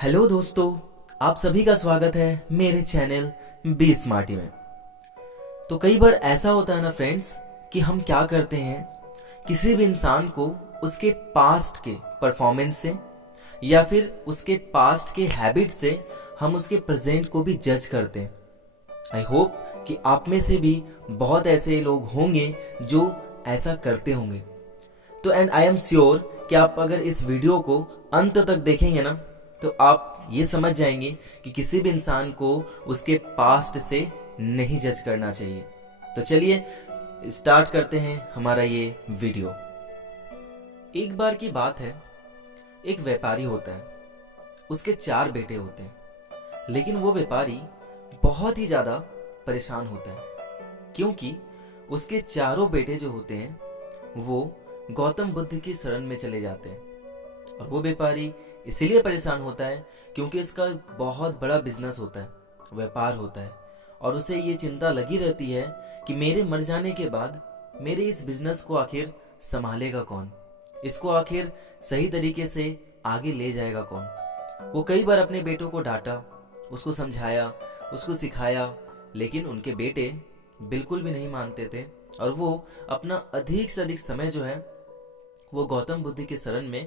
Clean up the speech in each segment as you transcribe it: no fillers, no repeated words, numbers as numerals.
Hello दोस्तों, आप सभी का स्वागत है मेरे चैनल बी स्मार्टी में। तो कई बार ऐसा होता है ना फ्रेंड्स कि हम क्या करते हैं, किसी भी इंसान को उसके पास्ट के परफॉर्मेंस से या फिर उसके पास्ट के हैबिट से हम उसके प्रेजेंट को भी जज करते हैं। आई होप कि आप में से भी बहुत ऐसे लोग होंगे जो ऐसा करते होंगे। तो एंड आई एम श्योर कि आप अगर इस वीडियो को अंत तक देखेंगे ना तो आप ये समझ जाएंगे कि किसी भी इंसान को उसके पास्ट से नहीं जज करना चाहिए। तो चलिए स्टार्ट करते हैं हमारा ये वीडियो। एक बार की बात है, एक व्यापारी होता है, उसके 4 बेटे होते हैं, लेकिन वो व्यापारी बहुत ही ज़्यादा परेशान होता है क्योंकि उसके चारों बेटे जो होते हैं वो गौतम बुद्ध की शरण में चले जाते हैं। और वो व्यापारी इसीलिए परेशान होता है क्योंकि इसका बहुत बड़ा बिजनेस होता है, व्यापार होता है, और उसे ये चिंता लगी रहती है कि मेरे मर जाने के बाद मेरे इस बिजनेस को आखिर संभालेगा कौन, इसको आखिर सही तरीके से आगे ले जाएगा कौन। वो कई बार अपने बेटों को डांटा, उसको समझाया, उसको सिखाया, लेकिन उनके बेटे बिल्कुल भी नहीं मानते थे और वो अपना अधिक से अधिक समय जो है वो गौतम बुद्ध के शरण में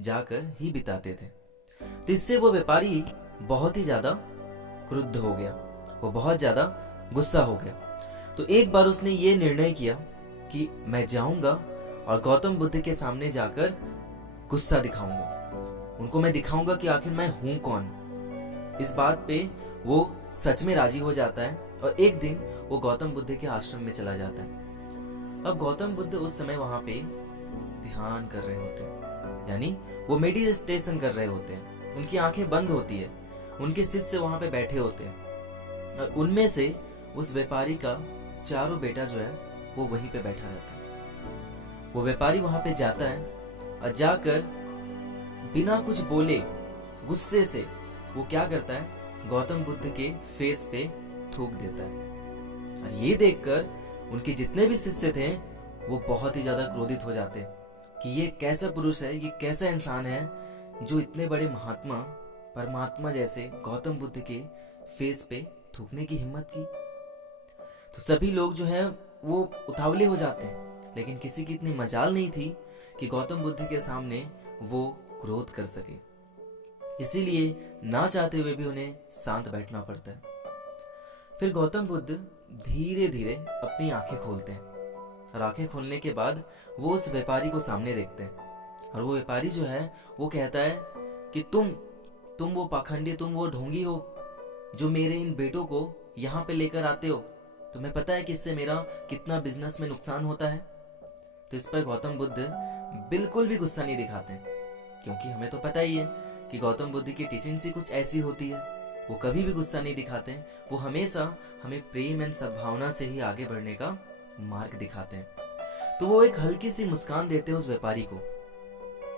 जाकर ही बिताते थे। तो इससे वो व्यापारी बहुत ही ज्यादा क्रुद्ध हो गया, वो बहुत ज्यादा गुस्सा हो गया। तो एक बार उसने ये निर्णय किया कि मैं जाऊंगा और गौतम बुद्ध के सामने जाकर गुस्सा दिखाऊंगा, उनको मैं दिखाऊंगा कि आखिर मैं हूं कौन। इस बात पे वो सच में राजी हो जाता है और एक दिन वो गौतम बुद्ध के आश्रम में चला जाता है। अब गौतम बुद्ध उस समय वहां पे ध्यान कर रहे होते हैं, यानी वो मेडिटेशन कर रहे होते हैं, उनकी आंखें बंद होती है, उनके शिष्य वहां पे बैठे होते हैं और उनमें से उस व्यापारी का चारों बेटा जो है वो वहीं पे बैठा रहता है। वो व्यापारी वहां पे जाता है और जाकर बिना कुछ बोले गुस्से से वो क्या करता है, गौतम बुद्ध के फेस पे थूक देता है। और ये देखकर उनके जितने भी शिष्य थे वो बहुत ही ज्यादा क्रोधित हो जाते हैं कि ये कैसा पुरुष है, ये कैसा इंसान है जो इतने बड़े महात्मा परमात्मा जैसे गौतम बुद्ध के फेस पे थूकने की हिम्मत की। तो सभी लोग जो है वो उतावले हो जाते हैं, लेकिन किसी की इतनी मजाल नहीं थी कि गौतम बुद्ध के सामने वो क्रोध कर सके। इसीलिए ना चाहते हुए भी उन्हें शांत बैठना पड़ता है। फिर गौतम बुद्ध धीरे धीरे अपनी आंखें खोलते हैं और आंखें खोलने के बाद वो उस व्यापारी को सामने देखते हैं और वो व्यापारी जो है वो कहता है कि तुम वो पाखंडी, तुम वो ढोंगी हो जो मेरे इन बेटों को यहाँ पे लेकर आते हो। तुम्हें पता है कि इससे मेरा कितना बिजनेस में नुकसान होता है। तो इस पर गौतम बुद्ध बिल्कुल भी गुस्सा नहीं दिखाते क्योंकि हमें तो पता ही है कि गौतम बुद्ध की टीचिंग सी कुछ ऐसी होती है, वो कभी भी गुस्सा नहीं दिखाते, वो हमेशा हमें प्रेम एंड सद्भावना से ही आगे बढ़ने का मार्ग दिखाते हैं। तो वो एक हल्की सी मुस्कान देते हैं उस व्यापारी को।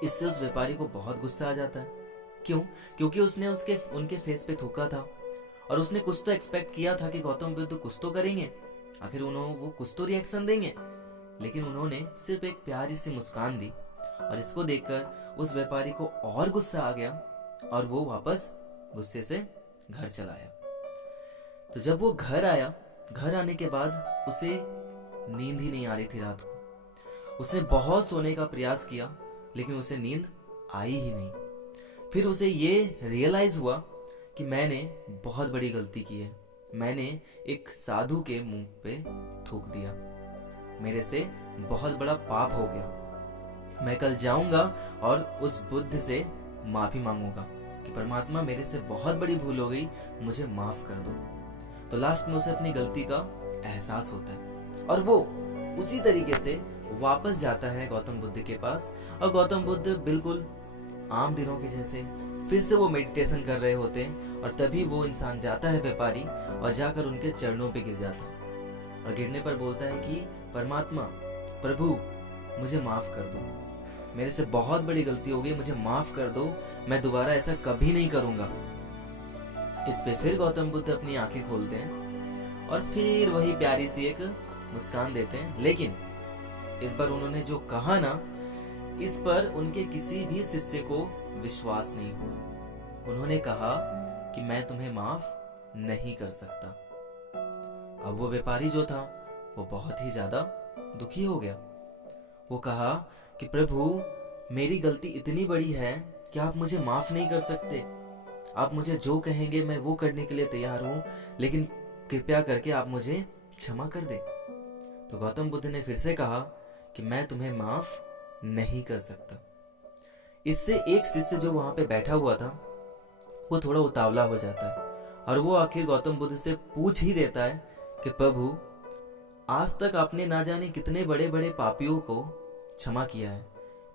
इससे उस व्यापारी को बहुत गुस्सा आ जाता है। क्यों? क्योंकि उसने उनके फेस पे थूका था और उसने कुछ तो एक्सपेक्ट किया था कि गौतम बुद्ध कुछ तो करेंगे, आखिर वो कुछ तो रिएक्शन देंगे, लेकिन उन्होंने सिर्फ एक प्यारी सी मुस्कान दी और इसको देखकर उस व्यापारी को और गुस्सा आ गया और वो वापस गुस्से से घर चला आया। तो जब वो घर आया, घर आने के बाद उसे नींद ही नहीं आ रही थी रात को। उसने बहुत सोने का प्रयास किया लेकिन उसे नींद आई ही नहीं। फिर उसे ये रियलाइज हुआ कि मैंने बहुत बड़ी गलती की है, मैंने एक साधु के मुंह पे थूक दिया, मेरे से बहुत बड़ा पाप हो गया। मैं कल जाऊंगा और उस बुद्ध से माफी मांगूंगा कि परमात्मा मेरे से बहुत बड़ी भूल हो गई, मुझे माफ कर दो। तो लास्ट में उसे अपनी गलती का एहसास होता है और वो उसी तरीके से वापस जाता है गौतम बुद्ध के पास और गौतम बुद्ध बिल्कुल आम दिनों के जैसे फिर से वो मेडिटेशन कर रहे होते हैं और तभी वो इंसान जाता है व्यापारी और जाकर उनके चरणों पे गिर जाता है और गिरने पर बोलता है कि परमात्मा, प्रभु मुझे माफ कर दो, मेरे से बहुत बड़ी गलती हो गई, मुझे माफ कर दो, मैं दोबारा ऐसा कभी नहीं करूंगा। इस पे फिर गौतम बुद्ध अपनी आंखें खोलते हैं और फिर वही प्यारी सी एक मुस्कान देते हैं, लेकिन इस बार उन्होंने जो कहा ना, इस पर उनके किसी भी शिष्य को विश्वास नहीं हुआ। उन्होंने कहा कि मैं तुम्हें माफ नहीं कर सकता। अब वो व्यापारी जो था वो बहुत ही ज्यादा दुखी हो गया। वो कहा कि प्रभु, मेरी गलती इतनी बड़ी है कि आप मुझे माफ नहीं कर सकते। आप मुझे जो कहेंगे मैं वो करने के लिए तैयार हूं, लेकिन कृपया करके आप मुझे क्षमा कर दे। तो गौतम बुद्ध ने फिर से कहा कि मैं तुम्हें माफ नहीं कर सकता। इससे एक शिष्य जो वहां पे बैठा हुआ था वो थोड़ा उतावला हो जाता है और वो आखिर गौतम बुद्ध से पूछ ही देता है कि प्रभु, आज तक आपने ना जाने कितने बड़े बड़े पापियों को क्षमा किया है,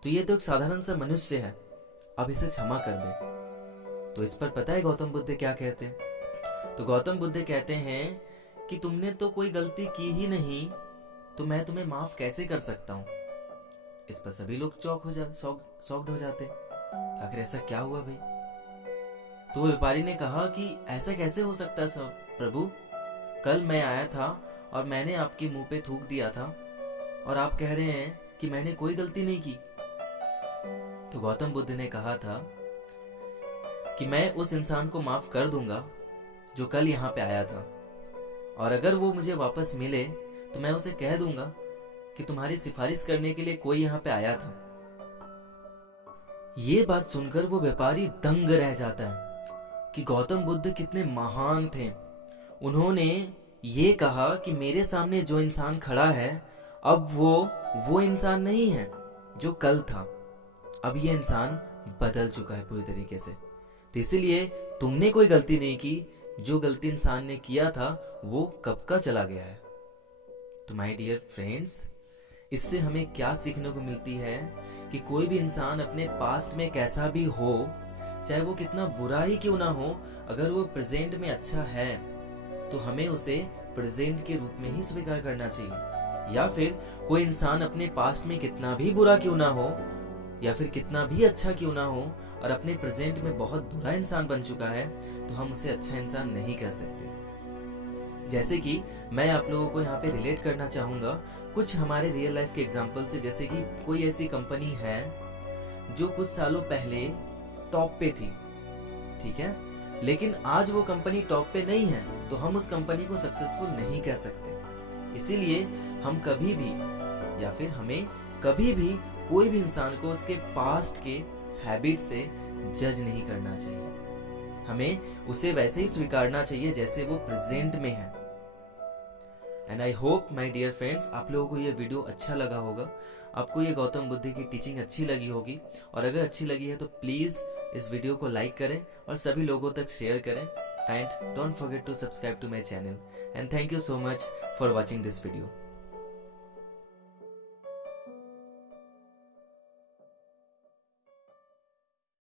तो ये तो एक साधारण सा मनुष्य है, अब इसे क्षमा कर दे। तो इस पर पता है गौतम बुद्ध क्या कहते हैं? तो गौतम बुद्ध कहते हैं कि तुमने तो कोई गलती की ही नहीं, तो मैं तुम्हें माफ कैसे कर सकता हूं। इस पर सभी लोग शॉक्ड हो जाते हैं। आखिर ऐसा क्या हुआ भाई? तो वो व्यापारी ने कहा कि ऐसा कैसे हो सकता है सब प्रभु, कल मैं आया था और मैंने आपके मुंह पे थूक दिया था और आप कह रहे हैं कि मैंने कोई गलती नहीं की। तो गौतम बुद्ध ने कहा था कि मैं उस इंसान को माफ कर दूंगा जो कल यहाँ पे आया था, और अगर वो मुझे वापस मिले तो मैं उसे कह दूंगा कि तुम्हारी सिफारिश करने के लिए कोई यहाँ पे आया था। ये बात सुनकर वो व्यापारी दंग रह जाता है कि गौतम बुद्ध कितने महान थे। उन्होंने ये कहा कि मेरे सामने जो इंसान खड़ा है अब वो इंसान नहीं है जो कल था, अब ये इंसान बदल चुका है पूरी तरीके से। तो इसीलिए तुमने कोई गलती नहीं की, जो गलती इंसान ने किया था वो कब का चला गया है। तो माय डियर फ्रेंड्स, इससे हमें क्या सीखने को मिलती है कि कोई भी इंसान अपने पास्ट में कैसा भी हो, चाहे वो कितना बुरा ही क्यों ना हो, अगर वो प्रेजेंट में अच्छा है तो हमें उसे प्रेजेंट के रूप में ही स्वीकार करना चाहिए। या फिर कोई इंसान अपने पास्ट में कितना भी बुरा क्यों ना हो या फिर कितना भी अच्छा क्यों ना हो और अपने प्रेजेंट में बहुत बुरा इंसान बन चुका है, तो हम उसे अच्छा इंसान नहीं कह सकते। जैसे कि मैं आप लोगों को यहाँ पे रिलेट करना चाहूंगा कुछ हमारे रियल लाइफ के एग्जांपल से। जैसे कि कोई ऐसी कंपनी है जो कुछ सालों पहले टॉप पे थी, ठीक है, लेकिन आज वो कंपनी टॉप पे नहीं है, तो हम उस कंपनी को सक्सेसफुल नहीं कह सकते। इसीलिए हम कभी भी या फिर हमें कभी भी कोई भी इंसान को उसके पास्ट के हैबिट से जज नहीं करना चाहिए। हमें उसे वैसे ही स्वीकारना चाहिए जैसे वो प्रेजेंट में है। And I hope my dear friends, आप लोगों को ये वीडियो अच्छा लगा होगा, आपको ये गौतम बुद्ध की टीचिंग अच्छी लगी होगी। और अगर अच्छी लगी है तो प्लीज इस वीडियो को लाइक करें और सभी लोगों तक शेयर करें। And don't forget to subscribe to my channel. And thank you so much for watching this video.